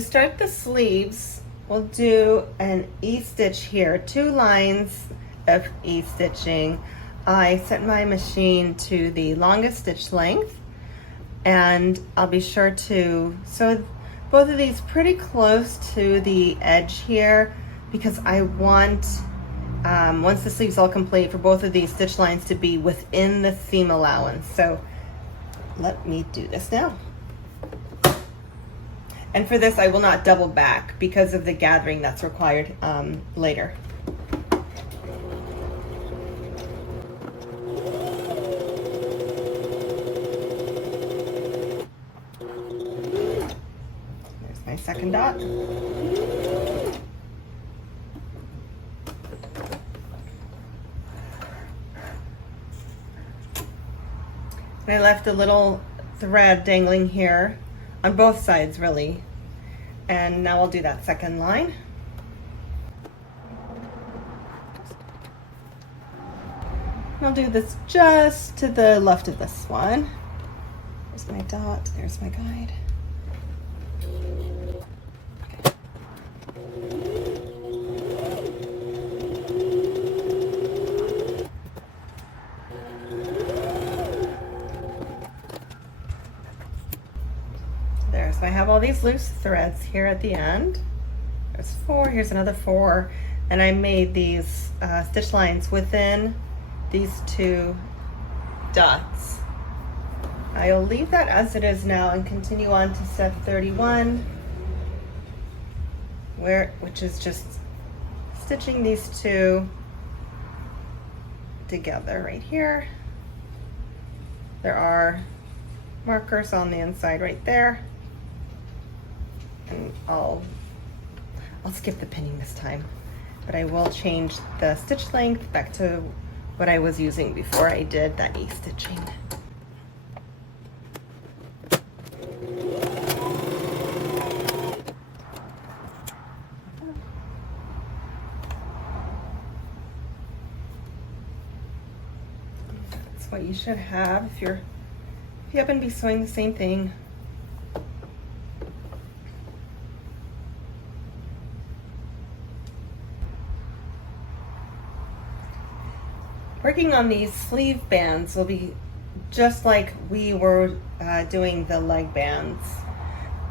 To start the sleeves, we'll do an E-stitch here, 2 lines of E-stitching. I set my machine to the longest stitch length, and I'll be sure to sew both of these pretty close to the edge here, because I want, once the sleeve's all complete, for both of these stitch lines to be within the seam allowance. So let me do this now. And for this, I will not double back because of the gathering that's required later. There's my second dot. And I left a little thread dangling here on both sides, really. And now I'll do that second line. And I'll do this just to the left of this one. There's my dot, there's my guide. So I have all these loose threads here at the end. There's 4, here's another 4, and I made these stitch lines within these 2 dots. I'll leave that as it is now and continue on to step 31, which is just stitching these 2 together right here. There are markers on the inside right there. And I'll skip the pinning this time, but I will change the stitch length back to what I was using before I did that E-stitching. That's what you should have if you happen to be sewing the same thing. Working on these sleeve bands will be just like we were doing the leg bands.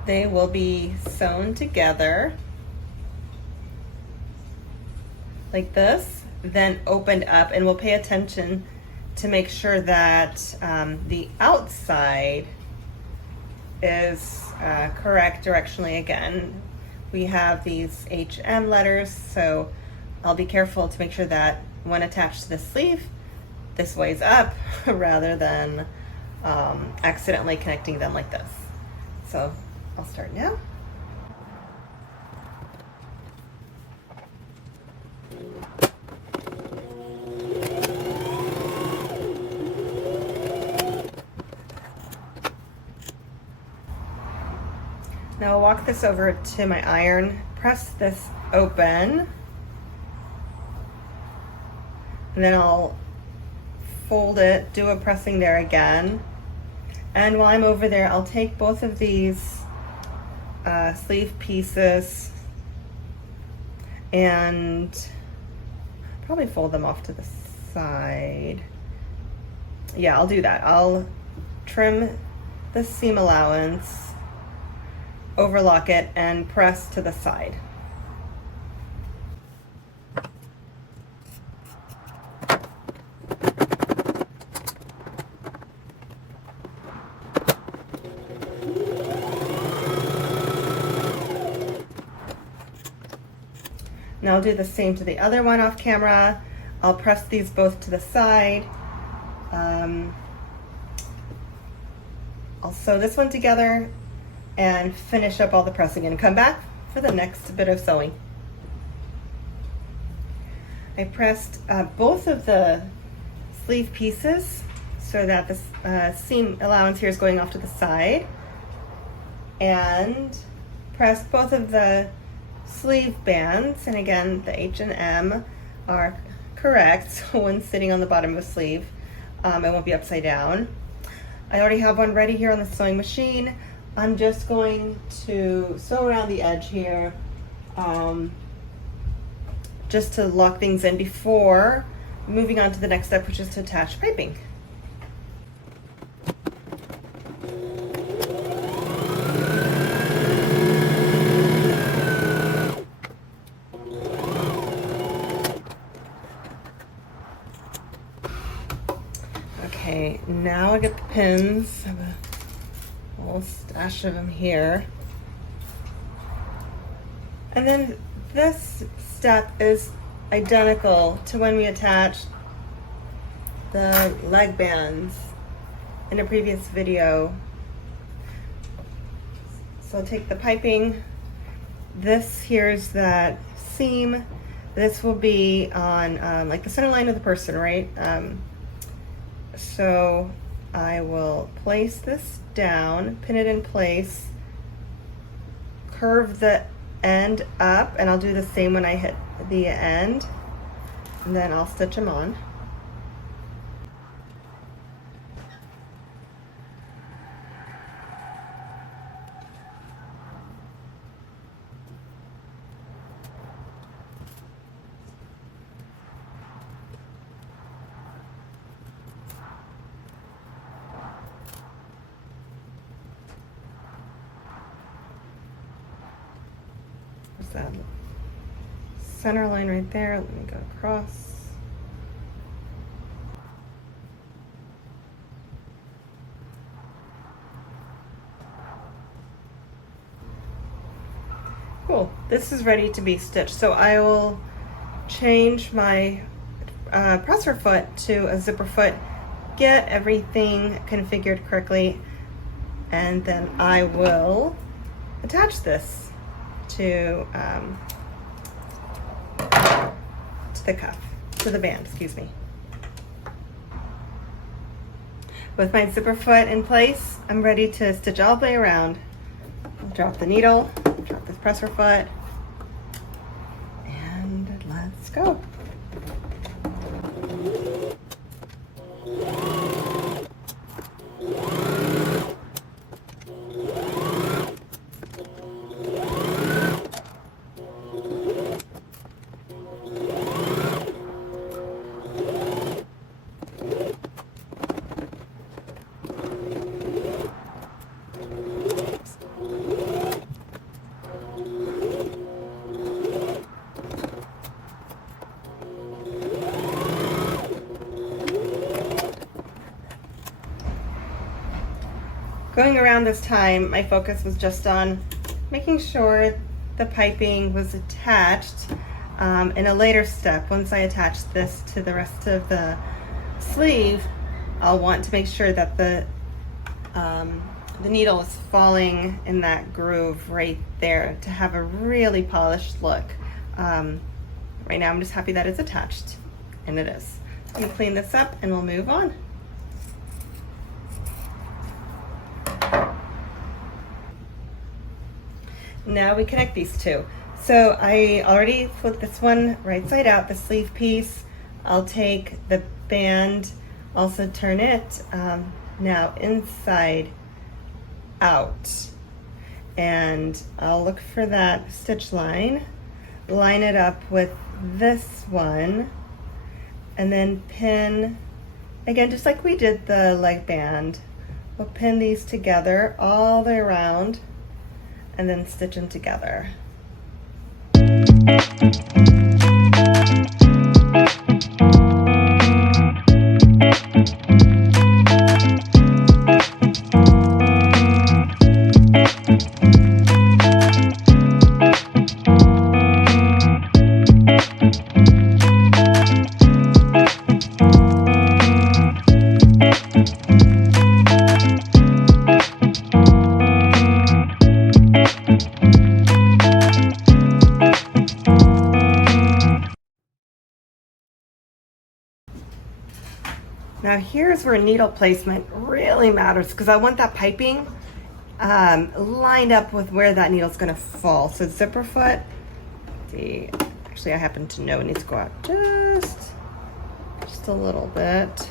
They will be sewn together like this, then opened up, and we'll pay attention to make sure that the outside is correct directionally. Again, we have these HM letters, so I'll be careful to make sure that when attached to the sleeve, this way's up rather than accidentally connecting them like this. So I'll start now. Now I'll walk this over to my iron, press this open, and then I'll fold it, do a pressing there again. And while I'm over there, I'll take both of these sleeve pieces and probably fold them off to the side. Yeah, I'll do that. I'll trim the seam allowance, overlock it, and press to the side. Now I'll do the same to the other one off camera. I'll press these both to the side. I'll sew this one together and finish up all the pressing and come back for the next bit of sewing. I pressed both of the sleeve pieces so that the seam allowance here is going off to the side, and pressed both of the sleeve bands, and again the H and M are correct, so when sitting on the bottom of a sleeve it won't be upside down. I already have one ready here on the sewing machine. I'm just going to sew around the edge here, just to lock things in before moving on to the next step, which is to attach piping. Okay, now I get the pins. I have a little stash of them here. And then this step is identical to when we attached the leg bands in a previous video. So I'll take the piping. This here's that seam. This will be on like the center line of the person, right? So I will place this down, pin it in place, curve the end up, and I'll do the same when I hit the end, and then I'll stitch them on. That center line right there. Let me go across. Cool. This is ready to be stitched. So I will change my presser foot to a zipper foot, get everything configured correctly, and then I will attach this to the cuff, to the band, excuse me. With my zipper foot in place, I'm ready to stitch all the way around. I'll drop the needle, drop this presser foot, and let's go. Going around this time, my focus was just on making sure the piping was attached. In a later step, once I attach this to the rest of the sleeve, I'll want to make sure that the needle is falling in that groove right there to have a really polished look. Right now I'm just happy that it's attached, and it is. I'm gonna clean this up and we'll move on. Now we connect these two. So I already flipped this one right side out, the sleeve piece. I'll take the band, also turn it now inside out. And I'll look for that stitch line, line it up with this one, and then pin, again, just like we did the leg band. We'll pin these together all the way around and then stitch them together. Now here's where needle placement really matters, because I want that piping lined up with where that needle's gonna fall. So zipper foot, actually I happen to know it needs to go out just a little bit.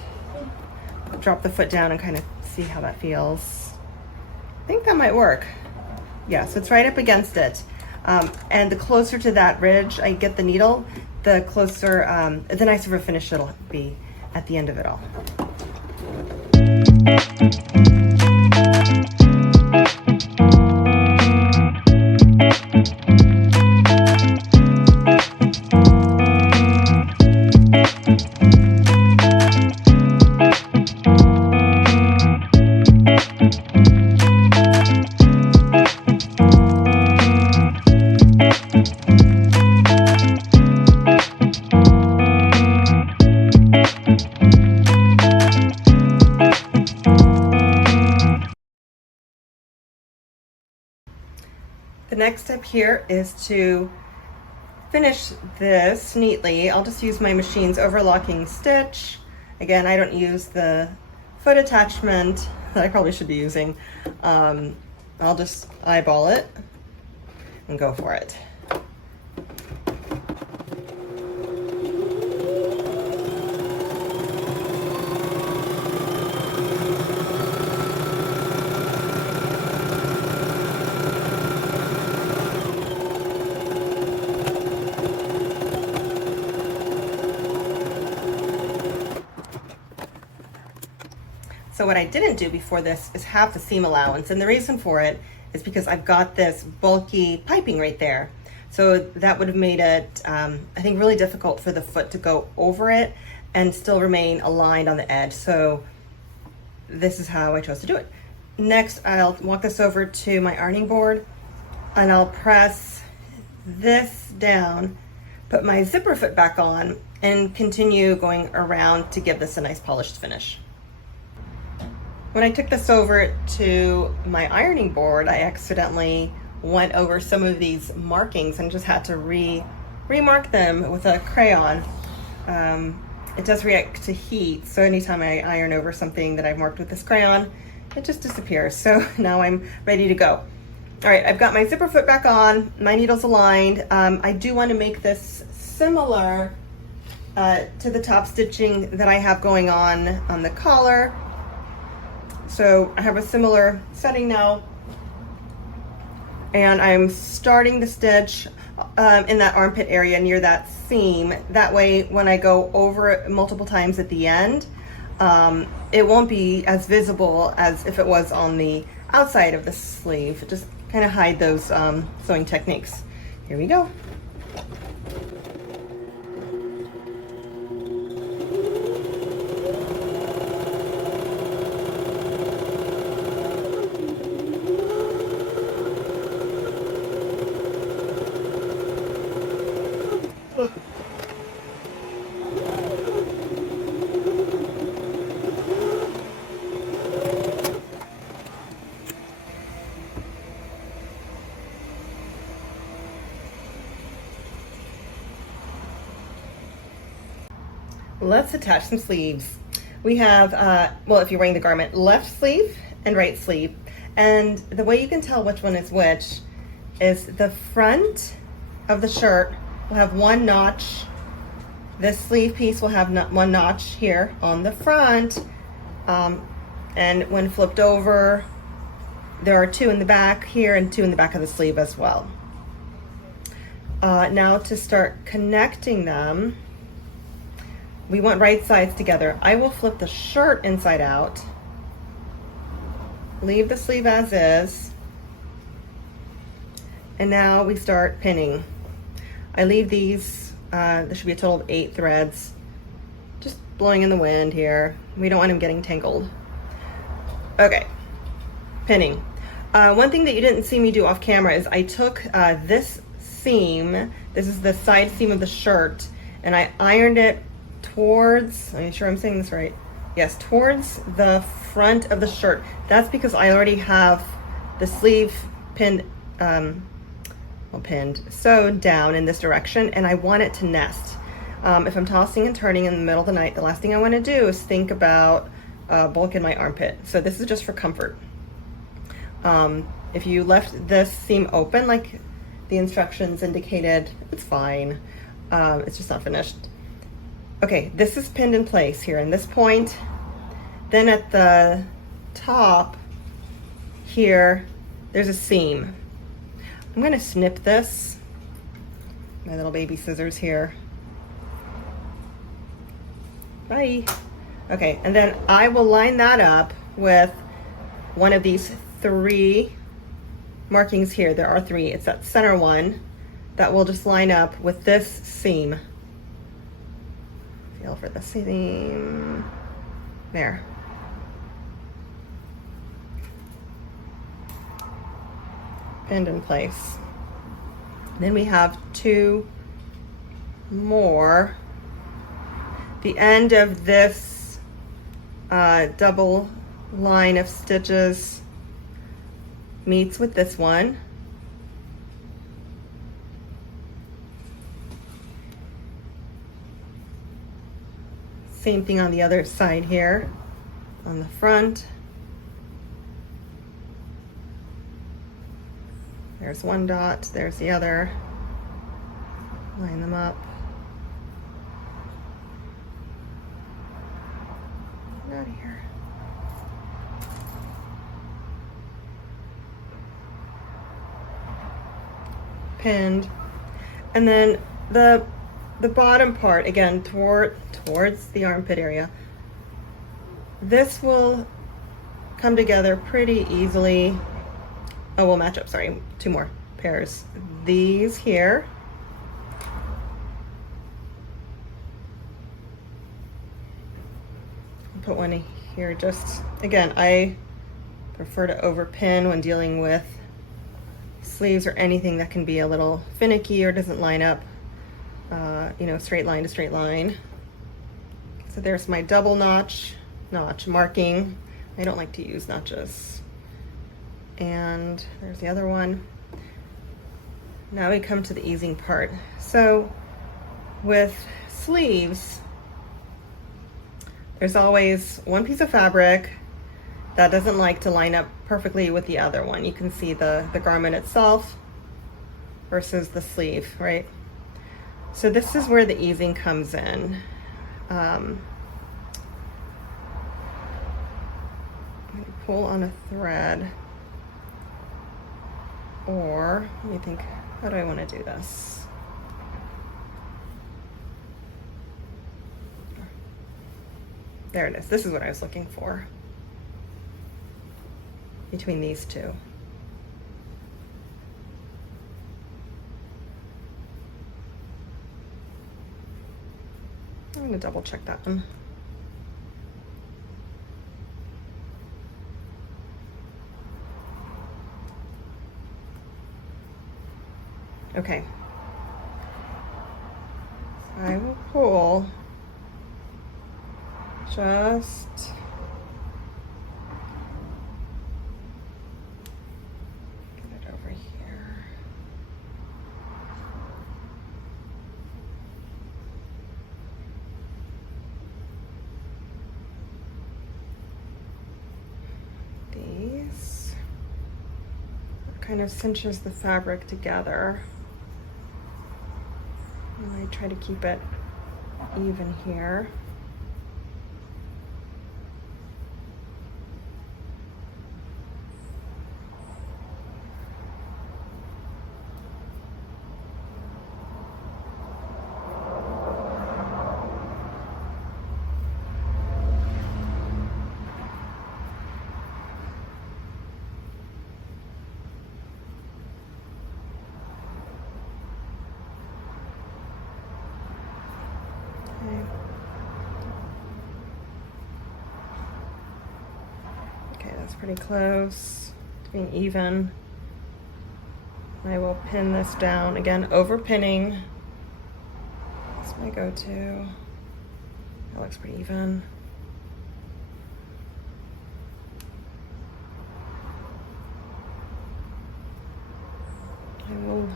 Drop the foot down and kind of see how that feels. think that might work. Yeah, so it's right up against it. And the closer to that ridge I get the needle, the closer, the nicer of a finish it'll be at the end of it all. The next step here is to finish this neatly. I'll just use my machine's overlocking stitch. Again, I don't use the foot attachment that I probably should be using. I'll just eyeball it and go for it. So what I didn't do before this is have the seam allowance, and the reason for it is because I've got this bulky piping right there. So that would have made it, I think, really difficult for the foot to go over it and still remain aligned on the edge. So this is how I chose to do it. Next, I'll walk this over to my ironing board and I'll press this down, put my zipper foot back on, and continue going around to give this a nice polished finish. When I took this over to my ironing board, I accidentally went over some of these markings and just had to remark them with a crayon. It does react to heat, so anytime I iron over something that I've marked with this crayon, it just disappears. So now I'm ready to go. All right, I've got my zipper foot back on, my needle's aligned. I do want to make this similar to the top stitching that I have going on the collar. So I have a similar setting now, and I'm starting the stitch in that armpit area near that seam. That way, when I go over it multiple times at the end, it won't be as visible as if it was on the outside of the sleeve. Just kind of hide those sewing techniques. Here we go. Let's attach some sleeves. We have, well, if you're wearing the garment, left sleeve and right sleeve. And the way you can tell which one is which is the front of the shirt will have one notch. This sleeve piece will have one notch here on the front. And when flipped over, there are two in the back here and two in the back of the sleeve as well. Now to start connecting them, we want right sides together. I will flip the shirt inside out, leave the sleeve as is, and now we start pinning. I leave these, there should be a total of 8 threads, just blowing in the wind here. We don't want them getting tangled. Okay, pinning. One thing that you didn't see me do off camera is I took this seam, this is the side seam of the shirt, and I ironed it towards, I'm sure I'm saying this right, yes, towards the front of the shirt. That's because I already have the sleeve pinned, sewed down in this direction, and I want it to nest. If I'm tossing and turning in the middle of the night, the last thing I want to do is think about bulk in my armpit. So this is just for comfort. If you left this seam open like the instructions indicated, it's fine. It's just not finished. Okay, this is pinned in place here in this point. Then at the top here, there's a seam. I'm gonna snip this, my little baby scissors here. Bye. Okay, and then I will line that up with one of these 3 markings here. There are 3. It's that center one that will just line up with this seam. Feel for the seam. There. Pinned in place. Then we have 2 more. The end of this double line of stitches meets with this one. Same thing on the other side here, on the front. There's one dot, there's the other. Line them up. Get out of here. Pinned. And then the bottom part, again, towards the armpit area. This will come together pretty easily. Oh, we'll match up, sorry, 2 more pairs. These here. I'll put one here just, again, I prefer to overpin when dealing with sleeves or anything that can be a little finicky or doesn't line up, you know, straight line to straight line. So there's my double notch marking. I don't like to use notches. And there's the other one. Now we come to the easing part. So with sleeves, there's always one piece of fabric that doesn't like to line up perfectly with the other one. You can see the garment itself versus the sleeve, right? So this is where the easing comes in. Pull on a thread. Or, let me think, how do I want to do this? There it is. This is what I was looking for. Between these 2. I'm going to double check that one. Okay, so I will pull just get it over here. These kind of cinches the fabric together. And I try to keep it even here. Okay, that's pretty close to being even. I will pin this down, again, over pinning. That's my go-to. That looks pretty even. I will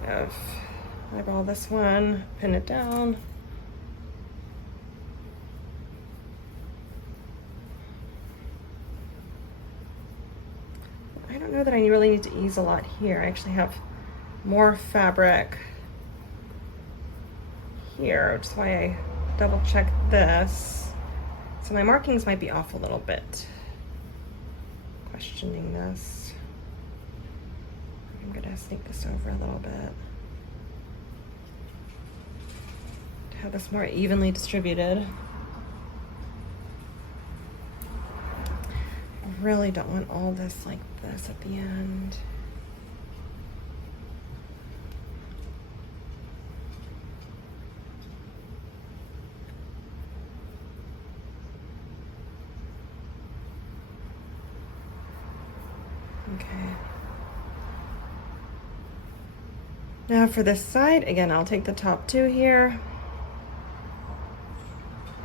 kind of eyeball this one, pin it down. I don't know that I really need to ease a lot here. I actually have more fabric here, which is why I double checked this. So my markings might be off a little bit. questioning this. I'm gonna sneak this over a little bit to have this more evenly distributed. I really don't want all this like this at the end. Okay. Now for this side, again, I'll take the top two here.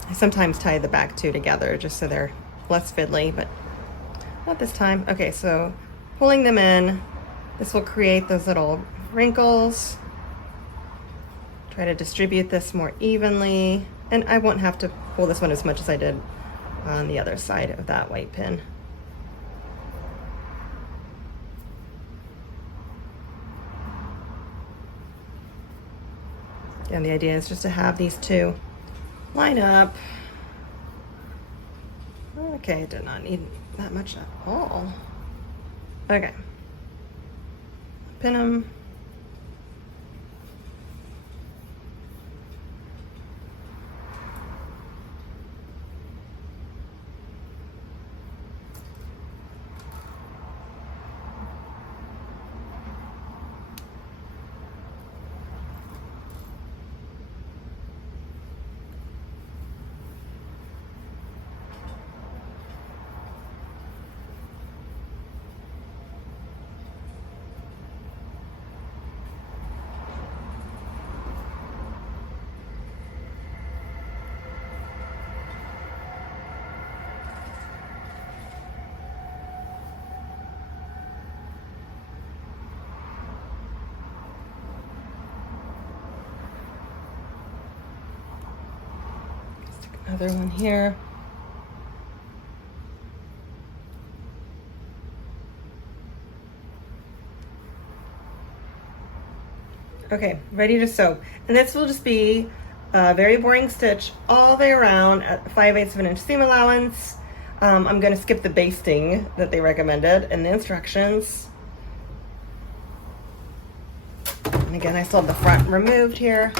I sometimes tie the back two together just so they're less fiddly, but not this time. Okay, so pulling them in, this will create those little wrinkles. Try to distribute this more evenly, and I won't have to pull this one as much as I did on the other side of that white pin. And the idea is just to have these two line up. Okay, did not need that much at all. Okay. Pin them. Another one here. Okay, ready to sew. And this will just be a very boring stitch all the way around at 5/8 of an inch seam allowance. I'm gonna skip the basting that they recommended in the instructions. And again, I still have the front removed here.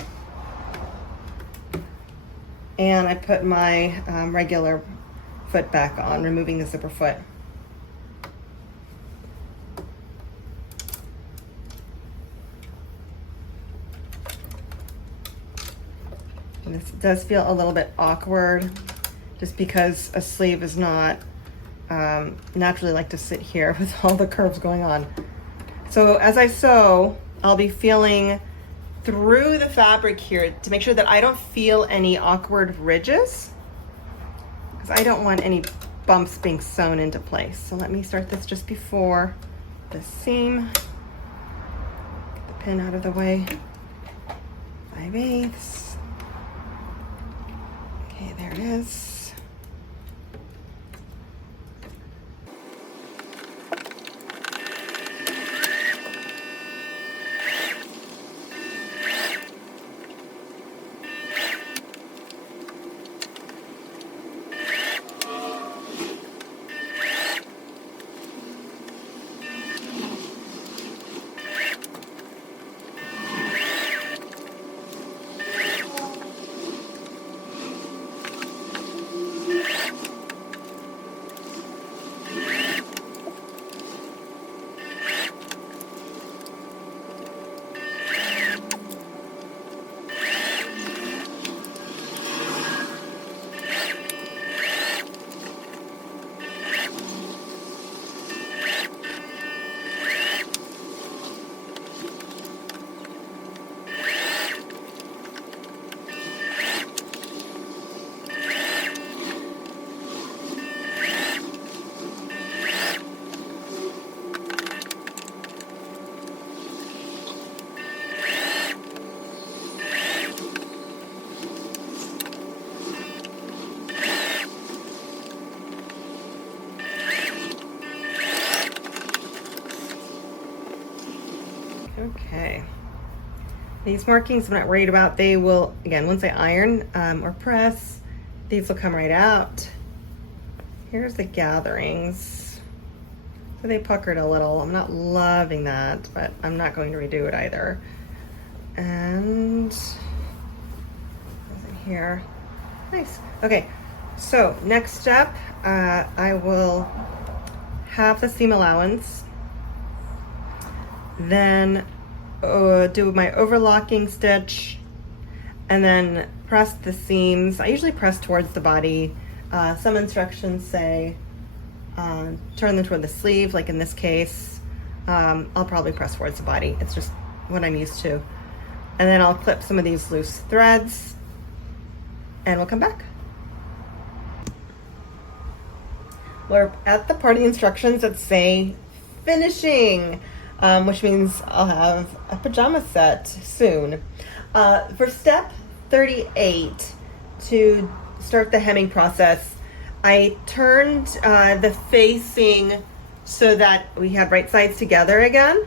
And I put my regular foot back on, removing the zipper foot. And this does feel a little bit awkward just because a sleeve is not naturally like to sit here with all the curves going on. So as I sew, I'll be feeling through the fabric here to make sure that I don't feel any awkward ridges, because I don't want any bumps being sewn into place. So let me start this just before the seam. Get the pin out of the way. 5/8. Okay, there it is. Okay, these markings I'm not worried about. They will, again, once I iron or press, these will come right out. Here's the gatherings. They puckered a little. I'm not loving that, but I'm not going to redo it either. And here, nice. Okay, so next step, I will have the seam allowance, then do my overlocking stitch, and then press the seams. I usually press towards the body. Some instructions say turn them toward the sleeve, like in this case. I'll probably press towards the body. It's just what I'm used to. And then I'll clip some of these loose threads and we'll come back. We're at the part of the instructions that say finishing, which means I'll have a pajama set soon. For step 38, to start the hemming process, I turned the facing so that we had right sides together again.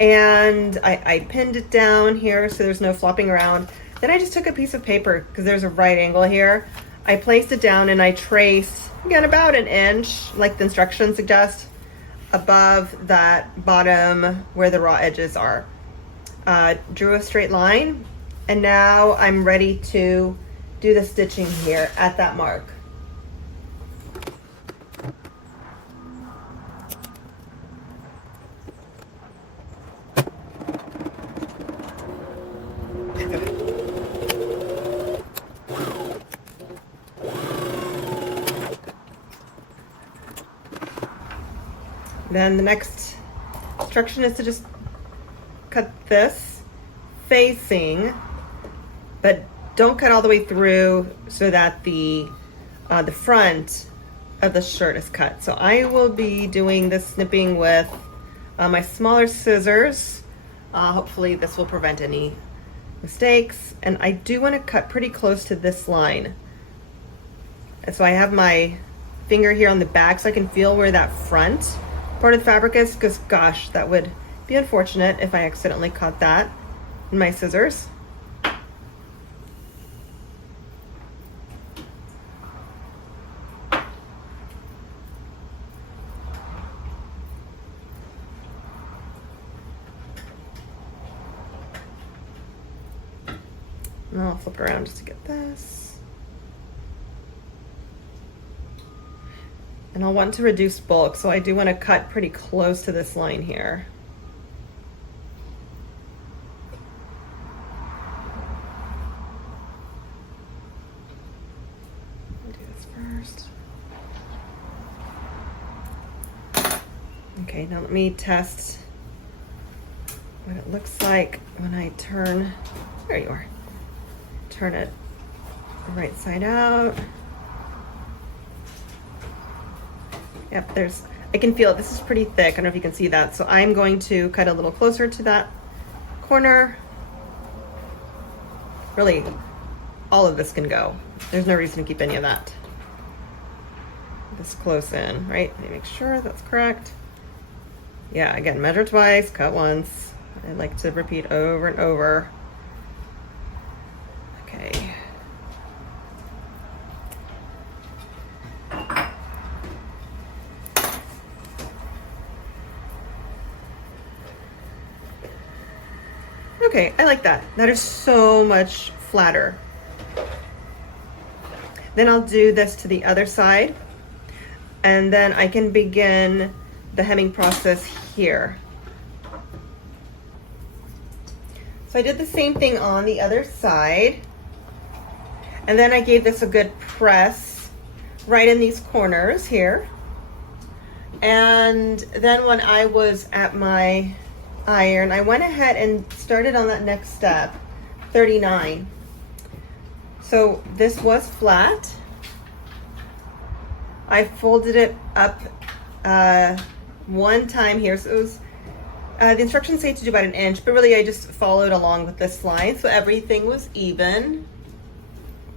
And I pinned it down here so there's no flopping around. Then I just took a piece of paper, because there's a right angle here. I placed it down and I traced, again, about an inch, like the instructions suggest, above that bottom where the raw edges are. Drew a straight line, and now I'm ready to do the stitching here at that mark. Then the next instruction is to just cut this facing, but don't cut all the way through so that the front of the shirt is cut. So I will be doing this snipping with my smaller scissors. Hopefully this will prevent any mistakes. And I do want to cut pretty close to this line. And so I have my finger here on the back so I can feel where that front part of the fabric is, because gosh, that would be unfortunate if I accidentally caught that in my scissors. And I'll flip around just to get this. And I'll want to reduce bulk, so I do want to cut pretty close to this line here. I'll do this first. Okay, now let me test what it looks like when I turn, there you are. Turn it right side out. Yep, I can feel it. This is pretty thick. I don't know if you can see that. So I'm going to cut a little closer to that corner. Really, all of this can go. There's no reason to keep any of that. This close in, right? Let me make sure that's correct. Yeah, again, measure twice, cut once. I like to repeat over and over. Okay. Okay, I like that. That is so much flatter. Then I'll do this to the other side, and then I can begin the hemming process here. So I did the same thing on the other side, and then I gave this a good press right in these corners here. And then when I was at my iron, I went ahead and started on that next step, 39. So this was flat. I folded it up one time here. So it was, the instructions say to do about an inch, but really I just followed along with this line so everything was even.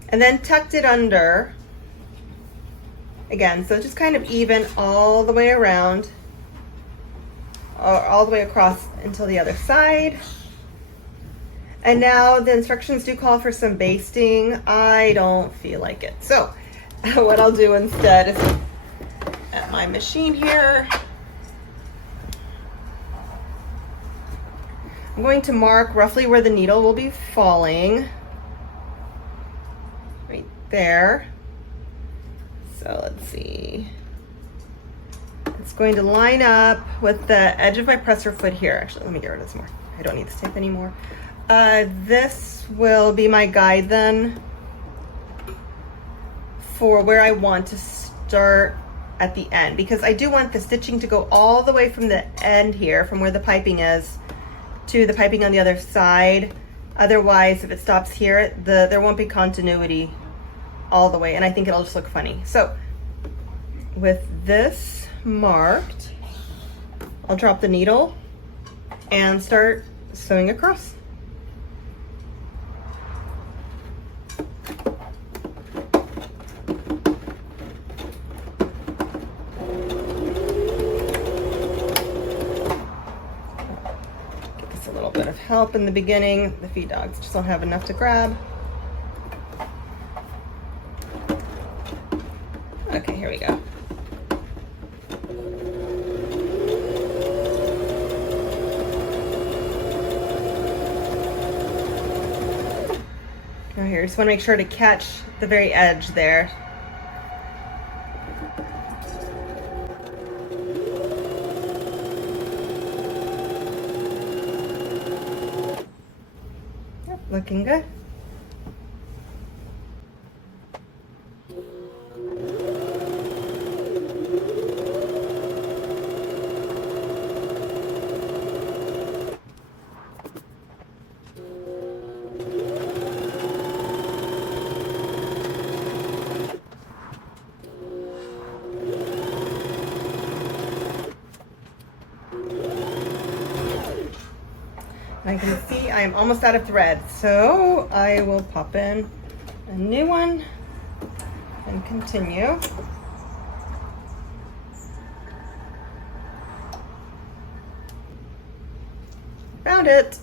And then tucked it under. Again, so just kind of even all the way around. All the way across until the other side. And now the instructions do call for some basting. I don't feel like it. So what I'll do instead is at my machine here, I'm going to mark roughly where the needle will be falling. Right there. So let's see. It's going to line up with the edge of my presser foot here. Actually, let me get rid of this more. I don't need this tape anymore. This will be my guide then for where I want to start at the end, because I do want the stitching to go all the way from the end here, from where the piping is, to the piping on the other side. Otherwise, if it stops here, there won't be continuity all the way, and I think it'll just look funny. So with this marked, I'll drop the needle and start sewing across. Bit of help in the beginning. The feed dogs just don't have enough to grab. Okay, here we go. Now here, just want to make sure to catch the very edge there. Looking good. I can see I'm almost out of thread, so I will pop in a new one and continue. Found it.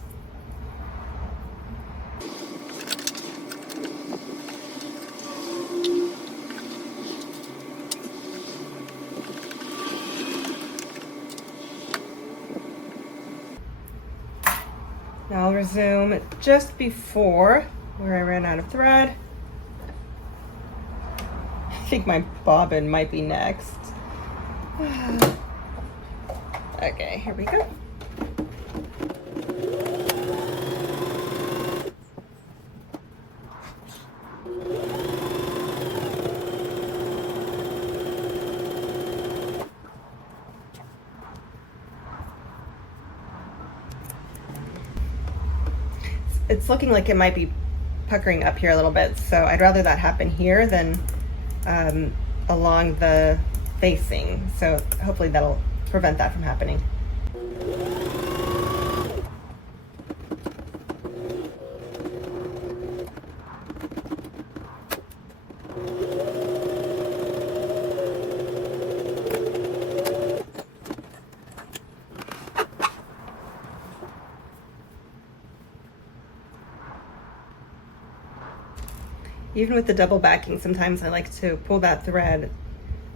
Now I'll resume just before where I ran out of thread. I think my bobbin might be next. Okay, here we go. It's looking like it might be puckering up here a little bit, so I'd rather that happen here than along the facing. So hopefully that'll prevent that from happening. Even with the double backing, sometimes I like to pull that thread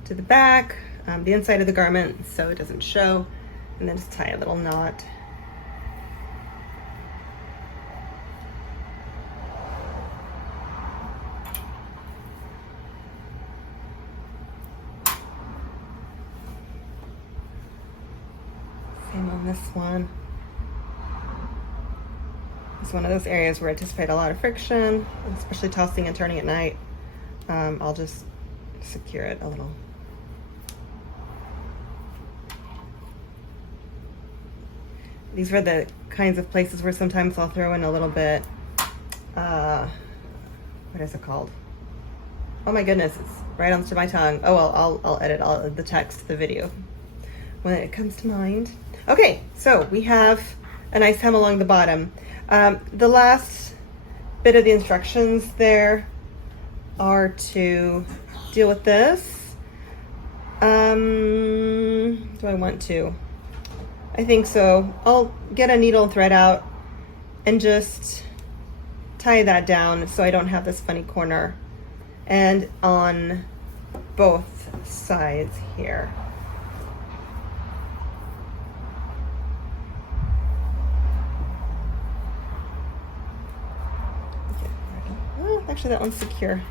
to the back, the inside of the garment, so it doesn't show, and then just tie a little knot. Same on this one. It's one of those areas where I anticipate a lot of friction, especially tossing and turning at night. I'll just secure it a little. These are the kinds of places where sometimes I'll throw in a little bit, what is it called? Oh my goodness, it's right onto my tongue. Oh well, I'll edit all the text, the video, when it comes to mind. Okay, so we have a nice hem along the bottom. The last bit of the instructions there are to deal with this. Do I want to? I think so. I'll get a needle and thread out and just tie that down so I don't have this funny corner, and on both sides here. actually that one's secure.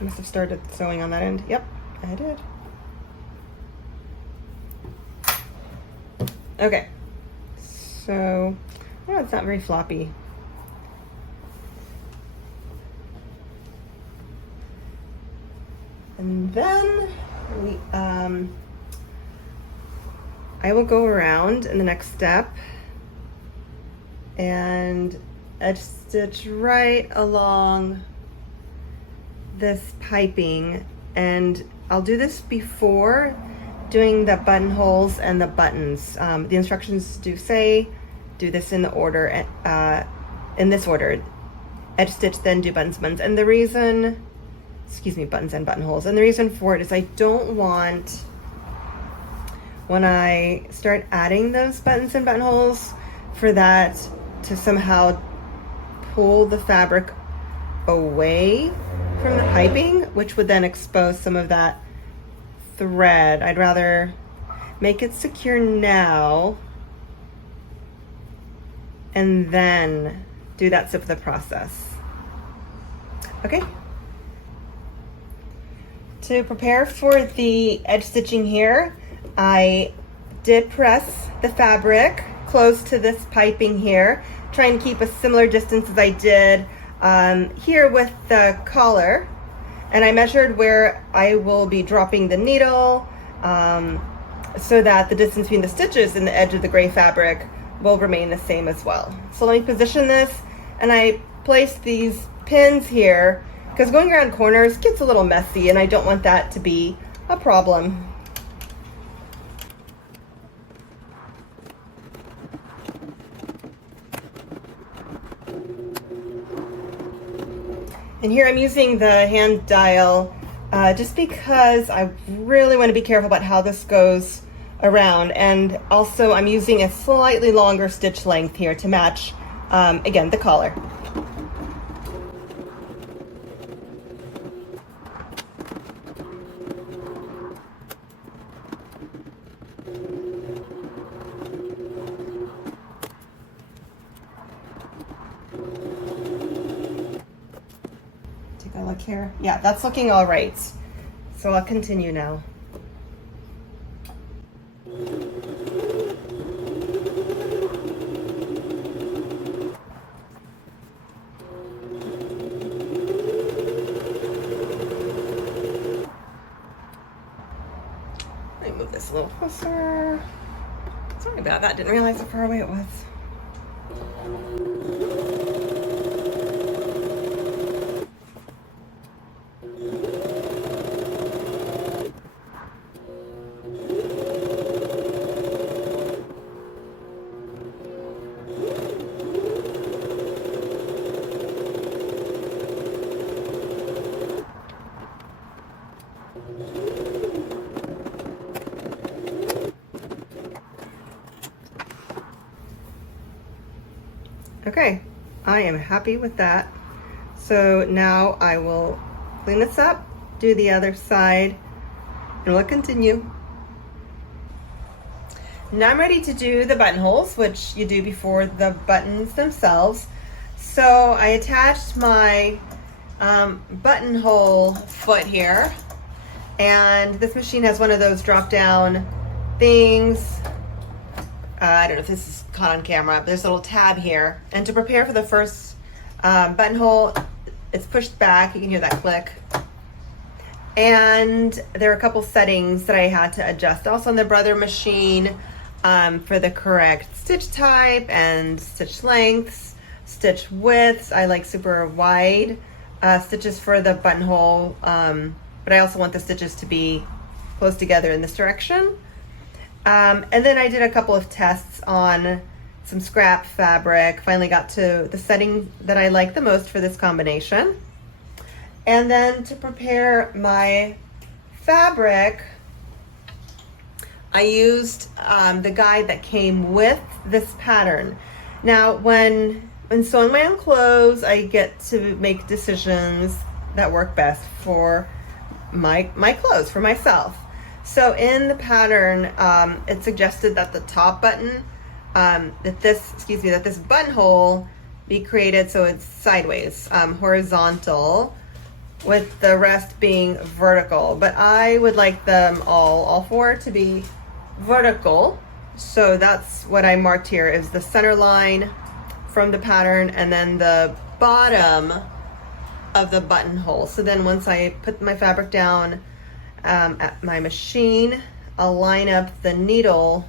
I must have started sewing on that end. Yep, I did. Okay, so, no, it's not very floppy. And then I will go around in the next step and edge stitch right along this piping, and I'll do this before doing the buttonholes and the buttons. The instructions do say do this in the order, in this order: edge stitch, then do buttons, and the reason, buttons and buttonholes. And the reason for it is I don't want, when I start adding those buttons and buttonholes, for that to somehow pull the fabric away from the piping, which would then expose some of that thread. I'd rather make it secure now and then do that step of the process. Okay. To prepare for the edge stitching here, I did press the fabric close to this piping here, trying to keep a similar distance as I did here with the collar. And I measured where I will be dropping the needle so that the distance between the stitches and the edge of the gray fabric will remain the same as well. So let me position this, and I placed these pins here because going around corners gets a little messy and I don't want that to be a problem. And here I'm using the hand dial just because I really want to be careful about how this goes around. And also I'm using a slightly longer stitch length here to match, again, the collar. I look here. Yeah, that's looking all right. So I'll continue now. Let me move this a little closer. Sorry about that. Didn't realize how far away it was. Okay, I am happy with that. So now I will clean this up, do the other side, and we'll continue. Now I'm ready to do the buttonholes, which you do before the buttons themselves. So I attached my buttonhole foot here, and this machine has one of those drop down things. I don't know if this is caught on camera, but there's a little tab here. And to prepare for the first buttonhole, it's pushed back. You can hear that click. And there are a couple settings that I had to adjust also on the Brother machine for the correct stitch type and stitch lengths, stitch widths. I like super wide stitches for the buttonhole, but I also want the stitches to be close together in this direction. And then I did a couple of tests on some scrap fabric, finally got to the setting that I like the most for this combination. And then to prepare my fabric, I used the guide that came with this pattern. Now, when sewing my own clothes, I get to make decisions that work best for my clothes, for myself. So in the pattern, it suggested that the top button, that this buttonhole be created so it's sideways, horizontal, with the rest being vertical. But I would like them all four to be vertical. So that's what I marked here, is the center line from the pattern and then the bottom of the buttonhole. So then once I put my fabric down at my machine, I'll line up the needle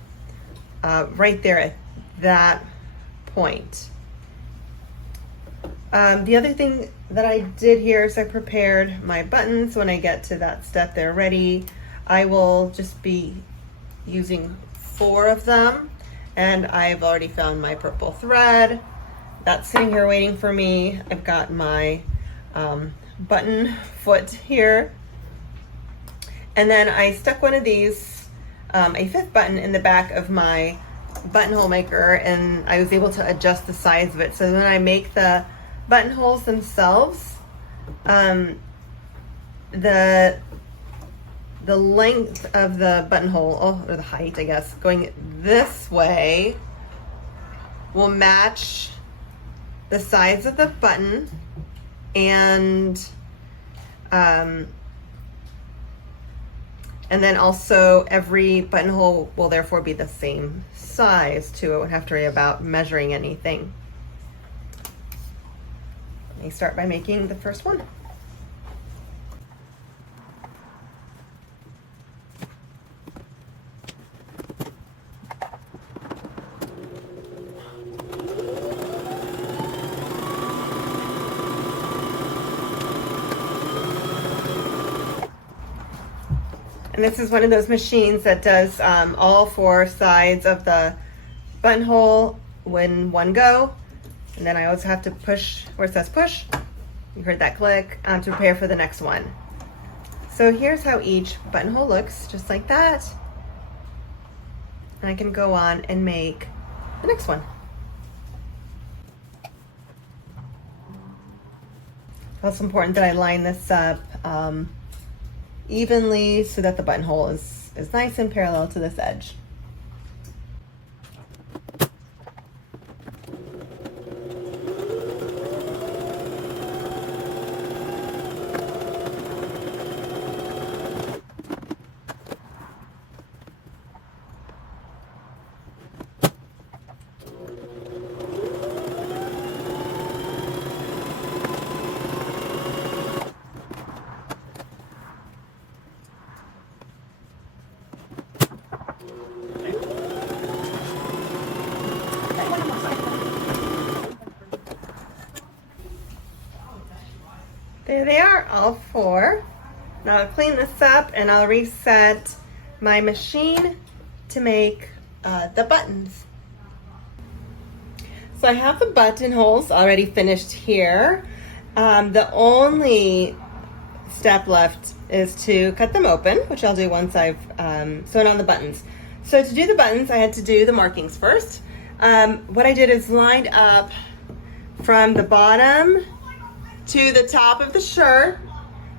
right there at that point. The other thing that I did here is I prepared my buttons. When I get to that step, they're ready. I will just be using 4 of them, and I've already found my purple thread that's sitting here waiting for me. I've got my button foot here, and then I stuck one of these, a 5th button, in the back of my buttonhole maker, and I was able to adjust the size of it. So when I make the buttonholes themselves, the length of the buttonhole, or the height, I guess, going this way will match the size of the button, and then also every buttonhole will therefore be the same size too. I won't have to worry about measuring anything. Let me start by making the first one. And this is one of those machines that does all 4 sides of the buttonhole in one go. And then I also have to push where it says push. You heard that click, to prepare for the next one. So here's how each buttonhole looks, just like that. And I can go on and make the next one. Also important that I line this up evenly so that the buttonhole is nice and parallel to this edge. There they are, all 4. Now I'll clean this up and I'll reset my machine to make the buttons. So I have the buttonholes already finished here. The only step left is to cut them open, which I'll do once I've sewn on the buttons. So to do the buttons, I had to do the markings first. What I did is lined up from the bottom to the top of the shirt,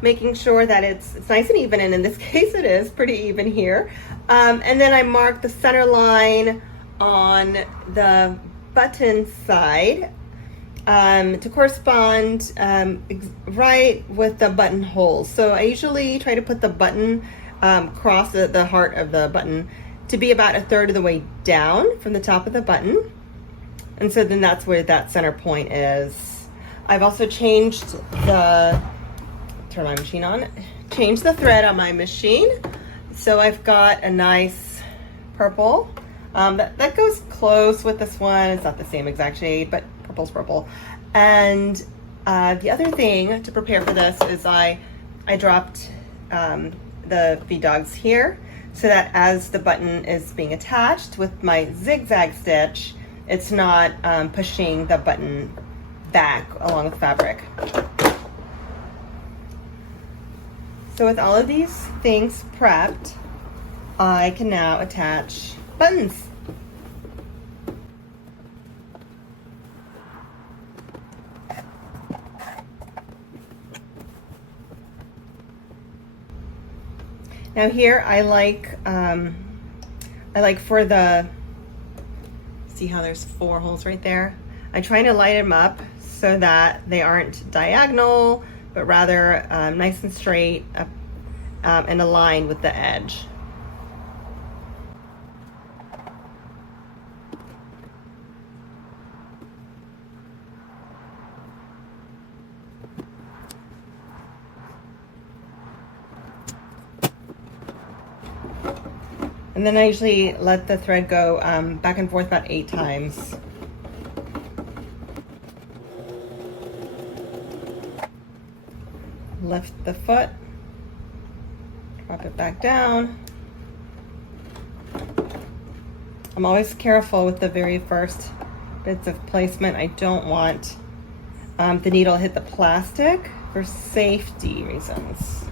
making sure that it's nice and even, and in this case it is pretty even here. And then I marked the center line on the button side to correspond right with the buttonholes. So I usually try to put the button across the heart of the button to be about 1/3 of the way down from the top of the button. And so then that's where that center point is. I've also changed turn my machine on, changed the thread on my machine. So I've got a nice purple that goes close with this one. It's not the same exact shade, but purple's purple. And the other thing to prepare for this is I dropped the bead dogs here so that as the button is being attached with my zigzag stitch, it's not pushing the button back along with fabric. So with all of these things prepped, I can now attach buttons. Now here I like for the, see how there's 4 holes right there? I'm trying to line them up so that they aren't diagonal, but rather nice and straight and aligned with the edge. And then I usually let the thread go back and forth about 8 times. Lift the foot, drop it back down. I'm always careful with the very first bits of placement. I don't want the needle hit the plastic for safety reasons.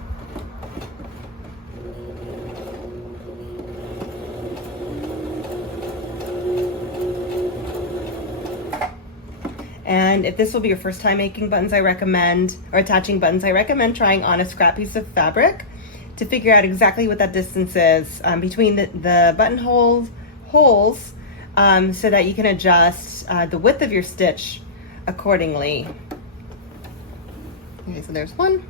And if this will be your first time making buttons, I recommend, or attaching buttons, I recommend trying on a scrap piece of fabric to figure out exactly what that distance is between the buttonhole holes so that you can adjust the width of your stitch accordingly. Okay, so there's one.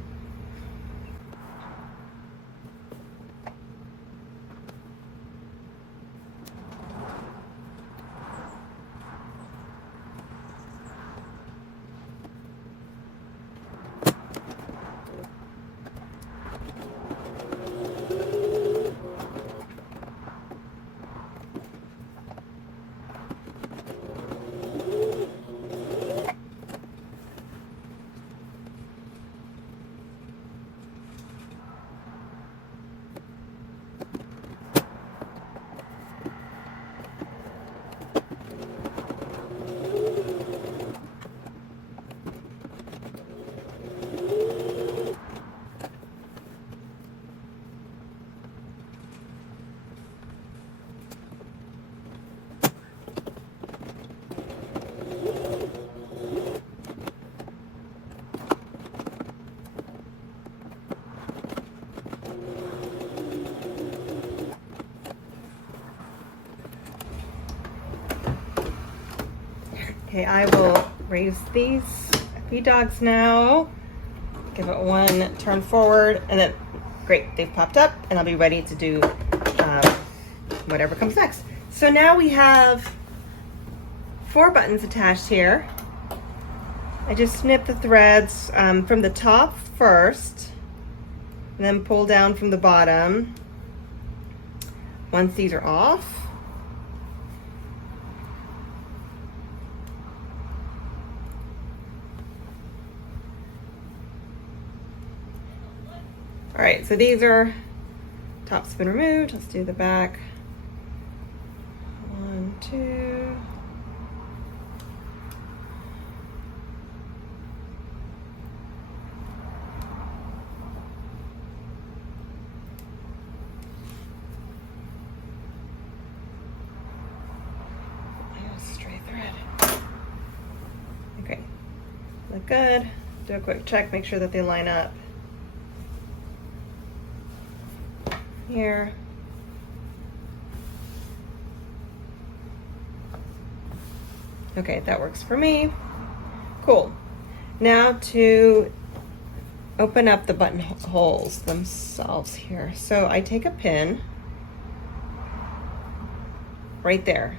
Okay, I will raise these feed dogs now. Give it one turn forward, and then, great, they've popped up, and I'll be ready to do whatever comes next. So now we have 4 buttons attached here. I just snip the threads from the top first, and then pull down from the bottom once these are off. All right, so these are, top's been removed. Let's do the back. 1, 2. Straight thread. Okay, look good. Do a quick check, make sure that they line up. Here. Okay, that works for me. Cool. Now to open up the buttonholes themselves here. So I take a pin right there.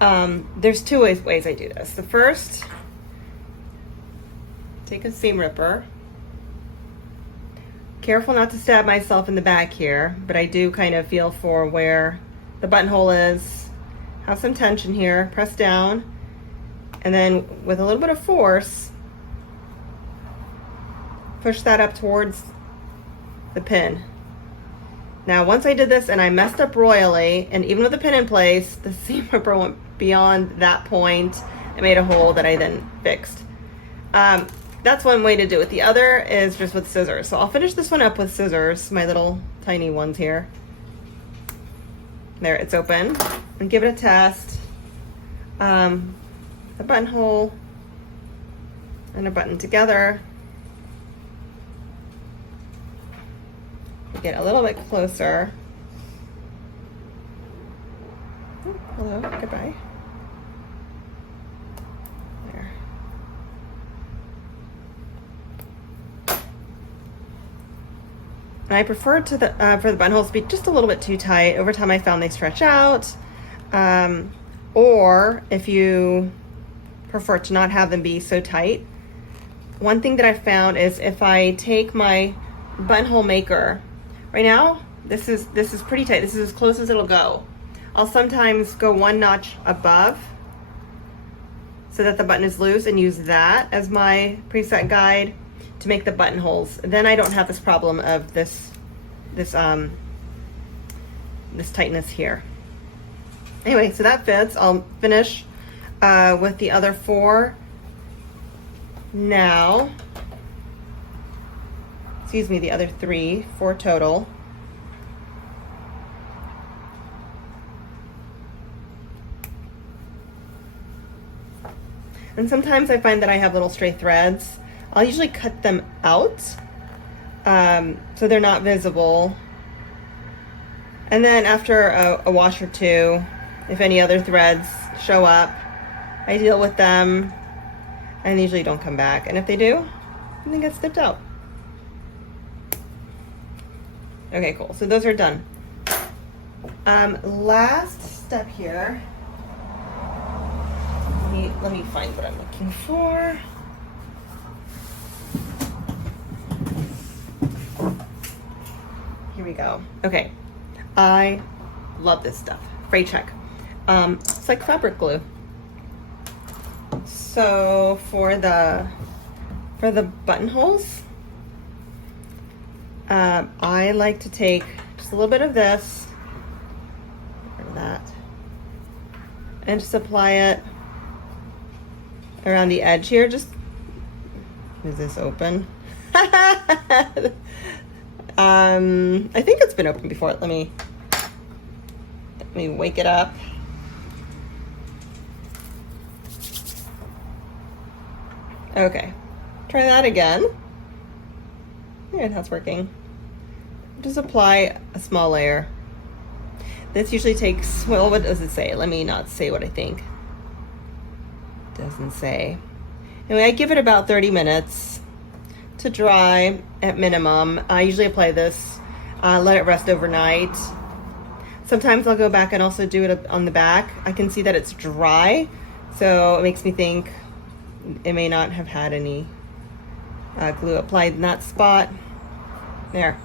There's 2 ways I do this. The first, take a seam ripper. Careful not to stab myself in the back here, but I do kind of feel for where the buttonhole is. Have some tension here, press down, and then with a little bit of force, push that up towards the pin. Now, once I did this and I messed up royally, and even with the pin in place, the seam ripper went beyond that point. I made a hole that I then fixed. That's one way to do it. The other is just with scissors. So I'll finish this one up with scissors, my little tiny ones here. There, it's open. And give it a test. The buttonhole and a button together. Get a little bit closer. Oh, hello, goodbye. And I prefer to for the buttonholes to be just a little bit too tight. Over time I found they stretch out. Or if you prefer to not have them be so tight, one thing that I found is if I take my buttonhole maker, right now this is pretty tight. This is as close as it'll go. I'll sometimes go one notch above so that the button is loose and use that as my preset guide to make the buttonholes. Then I don't have this problem of this tightness here. Anyway, so that fits. I'll finish with the other 4 now. Excuse me, the other 3, 4 total. And sometimes I find that I have little stray threads. I'll usually cut them out so they're not visible. And then after a wash or 2, if any other threads show up, I deal with them and they usually don't come back. And if they do, then they get snipped out. Okay, cool. So those are done. Last step here. Let me find what I'm looking for. Here we go. Okay. I love this stuff. Freight check. It's like fabric glue. So for the buttonholes, I like to take just a little bit of this, and just apply it around the edge here. Just, is this open? I think it's been open before. Let me wake it up. Okay, try that again. Yeah, that's working. Just apply a small layer. This usually takes, well, what does it say? Let me not say what I think. Doesn't say. Anyway, I give it about 30 minutes to dry at minimum. I usually apply this, let it rest overnight. Sometimes I'll go back and also do it on the back. I can see that it's dry, so it makes me think it may not have had any glue applied in that spot. There.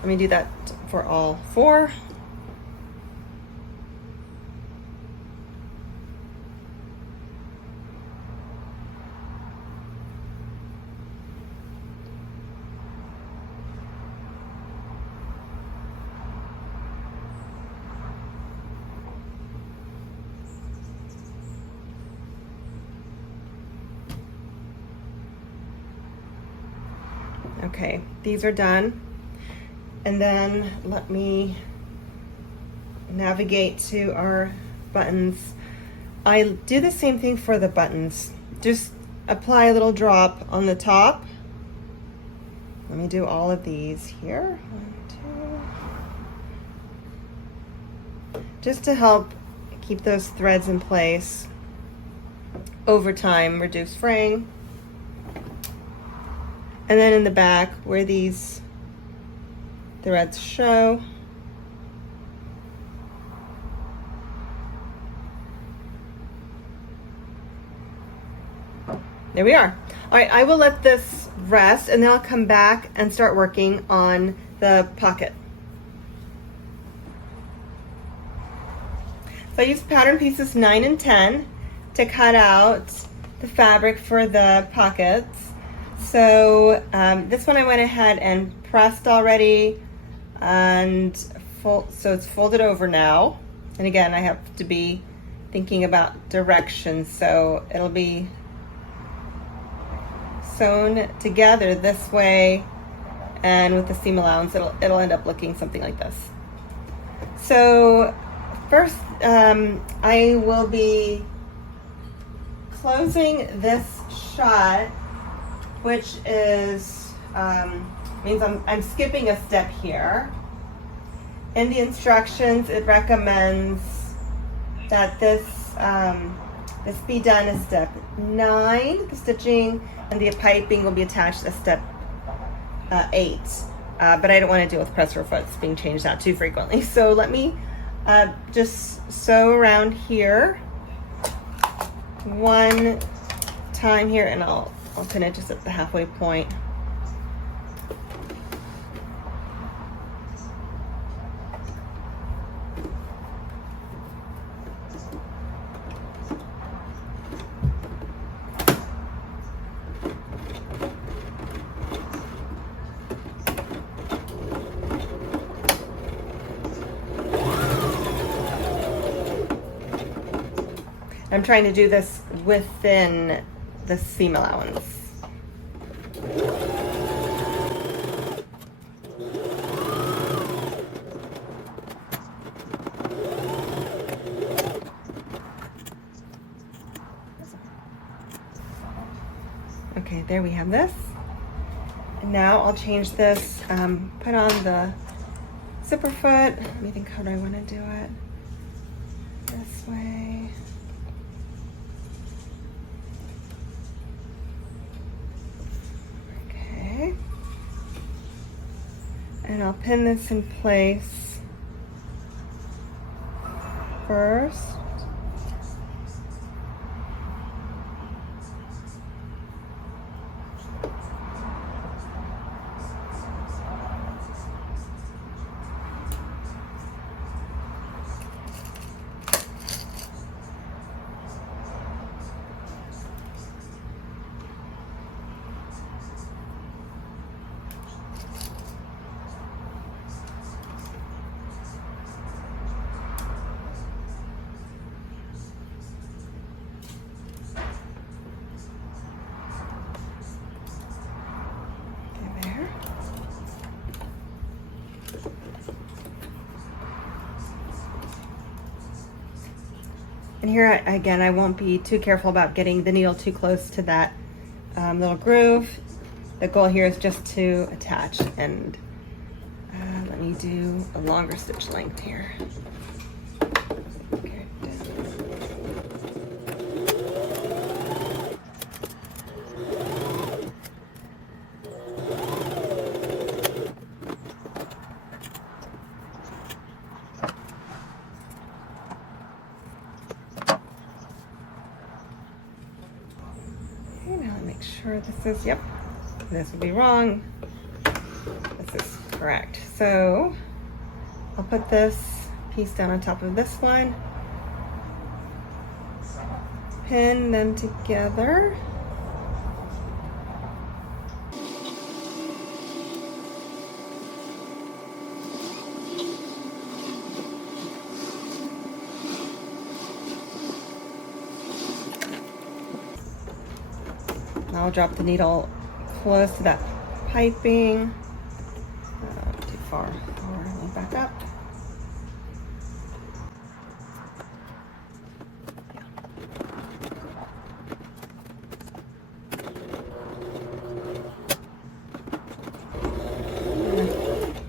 Let me do that for all 4. Okay, these are done. And then let me navigate to our buttons. I do the same thing for the buttons. Just apply a little drop on the top. Let me do all of these here. 1, 2. Just to help keep those threads in place over time, reduce fraying. And then in the back where these threads show, there we are. All right, I will let this rest and then I'll come back and start working on the pocket. So I used pattern pieces 9 and 10 to cut out the fabric for the pockets. So this one I went ahead and pressed already, and so it's folded over now. And again, I have to be thinking about direction, so it'll be sewn together this way, and with the seam allowance, it'll end up looking something like this. So first, I will be closing this shut, which is means I'm skipping a step here. In the instructions, it recommends that this be done as step 9. The stitching and the piping will be attached as step 8. but I don't want to deal with press or foots being changed out too frequently. So let me just sew around here one time here, and I'll pin it just at the halfway point. I'm trying to do this within the seam allowance. Okay, there we have this. And now I'll change this, put on the zipper foot. Let me think, how do I want to do it? This way. Okay. And I'll pin this in place first. And here, again, I won't be too careful about getting the needle too close to that little groove. The goal here is just to attach, and let me do a longer stitch length here. Okay. Sure this is, yep, this would be wrong, this is correct. So I'll put this piece down on top of this one, pin them together. I'll drop the needle close to that piping. Too far forward, let me back up.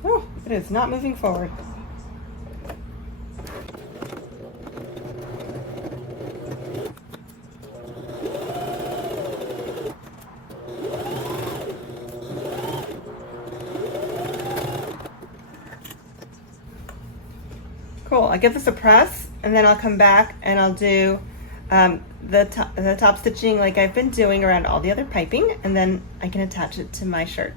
Oh, it is not moving forward. Cool, I'll give this a press, and then I'll come back and I'll do the top stitching like I've been doing around all the other piping, and then I can attach it to my shirt.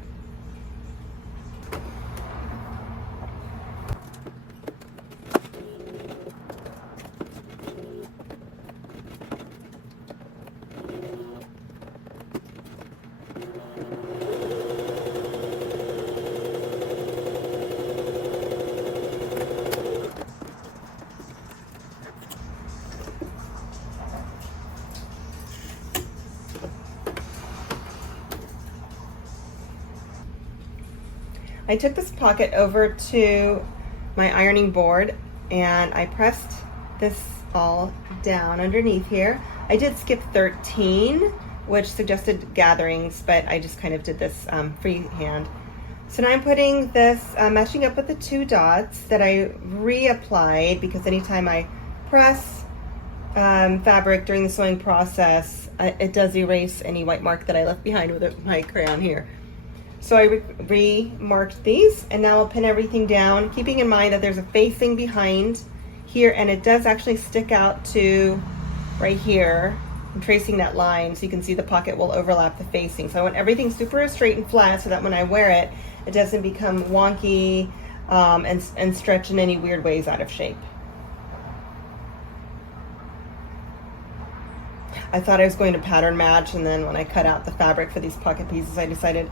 I took this pocket over to my ironing board and I pressed this all down underneath here. I did skip 13, which suggested gatherings, but I just kind of did this freehand. So now I'm putting this, matching up with the 2 dots that I reapplied, because anytime I press fabric during the sewing process, it does erase any white mark that I left behind with my crayon here. So I re-marked these, and now I'll pin everything down, keeping in mind that there's a facing behind here, and it does actually stick out to right here. I'm tracing that line so you can see the pocket will overlap the facing. So I want everything super straight and flat so that when I wear it, it doesn't become wonky and stretch in any weird ways out of shape. I thought I was going to pattern match, and then when I cut out the fabric for these pocket pieces, I decided,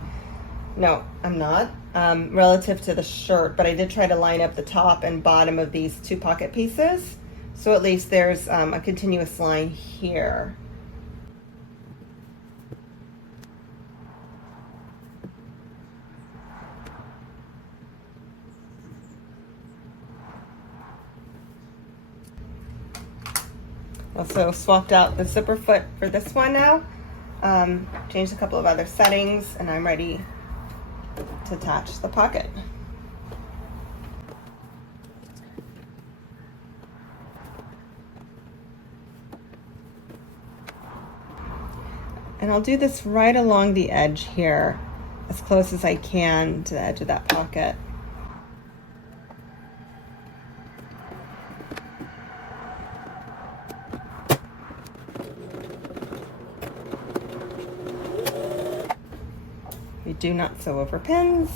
no, I'm not, relative to the shirt, but I did try to line up the top and bottom of these two pocket pieces. So at least there's a continuous line here. Also swapped out the zipper foot for this one now. Changed a couple of other settings, and I'm ready to attach the pocket. And I'll do this right along the edge here, as close as I can to the edge of that pocket. We do not sew over pins.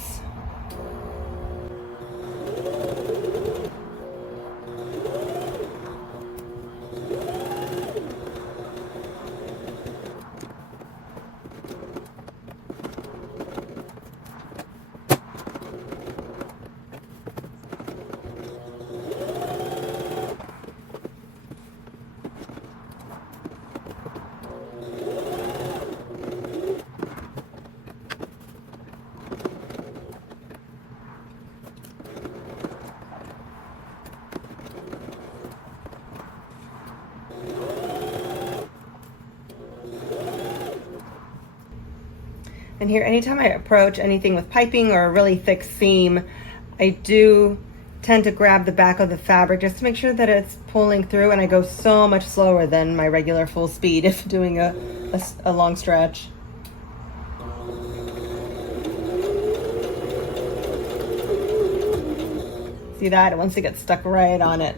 And here, anytime I approach anything with piping or a really thick seam, I do tend to grab the back of the fabric just to make sure that it's pulling through, and I go so much slower than my regular full speed if doing a long stretch. See that? It wants to get stuck right on it.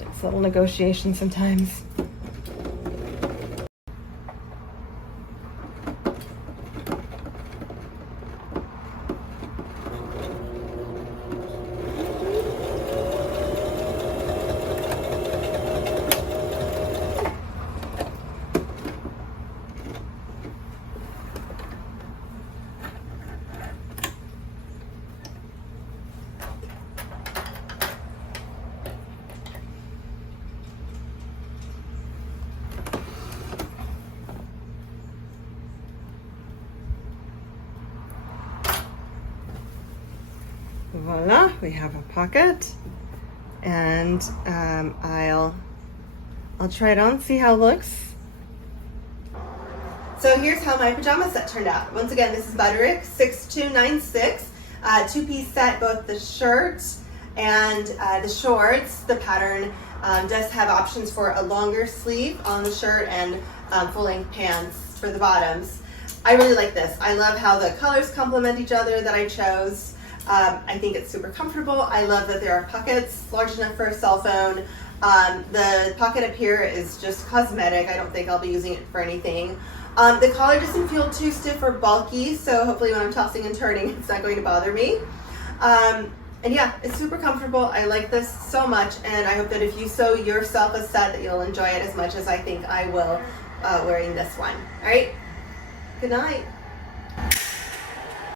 It's a little negotiation sometimes. Voila, we have a pocket, and I'll try it on, see how it looks. So here's how my pajama set turned out. Once again, this is Butterick 6296, two-piece set, both the shirt and the shorts. The pattern does have options for a longer sleeve on the shirt and full-length pants for the bottoms. I really like this. I love how the colors complement each other that I chose. I think it's super comfortable. I love that there are pockets large enough for a cell phone. The pocket up here is just cosmetic. I don't think I'll be using it for anything. The collar doesn't feel too stiff or bulky, so hopefully when I'm tossing and turning, it's not going to bother me. And yeah, it's super comfortable. I like this so much, and I hope that if you sew yourself a set that you'll enjoy it as much as I think I will wearing this one. All right, good night.